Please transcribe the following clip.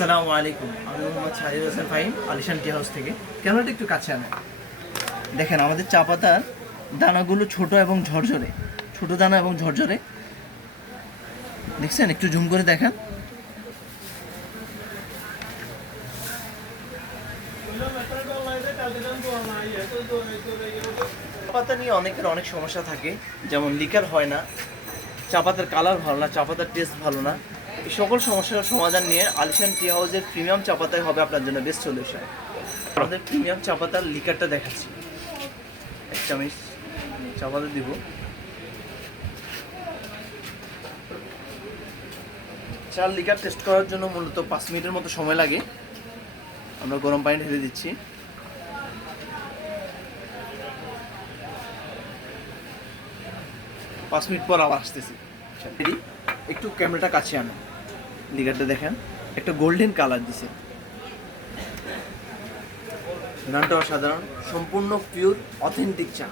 আসসালামু আলাইকুম, আমি মোহাম্মদ শাহিদ হোসেন ফাহিম, আলিশান টি হাউস থেকে। ক্যামেরাটা একটু কাছে আনেন। দেখেন আমাদের চা পাতার দানাগুলো ছোট এবং ঝরঝরে, ছোট দানা এবং ঝরঝরে। দেখছেন? একটু জুম করে দেখেন। চা পাতা নিয়ে অনেকের অনেক সমস্যা থাকে, যেমন লিকার হয় না, চা পাতার কালার ভালো না, চা পাতার টেস্ট ভালো না। এই সকল সমস্যার সমাধান নিয়ে আলিশান টি হাউসের প্রিমিয়াম চা পাতাই হবে আপনার জন্য বেস্ট সলিউশন। আমাদের প্রিমিয়াম চা পাতার লিকারটা দেখাচ্ছি। এক চামচ চা পাতা দিব। চার লিকার টেস্ট করার জন্য মূলত 5 মিনিটের মতো সময় লাগে। আমরা গরম পানি ঢেলে দিচ্ছি। পাঁচ মিনিট পর আবার আসতেছি। একটু ক্যামেরাটা কাছে আনো। লিকারটা দেখেন, একটা গোল্ডেন কালার দিছে। রানটা অসাধারণ, সম্পূর্ণ পিওর অথেন্টিক চা।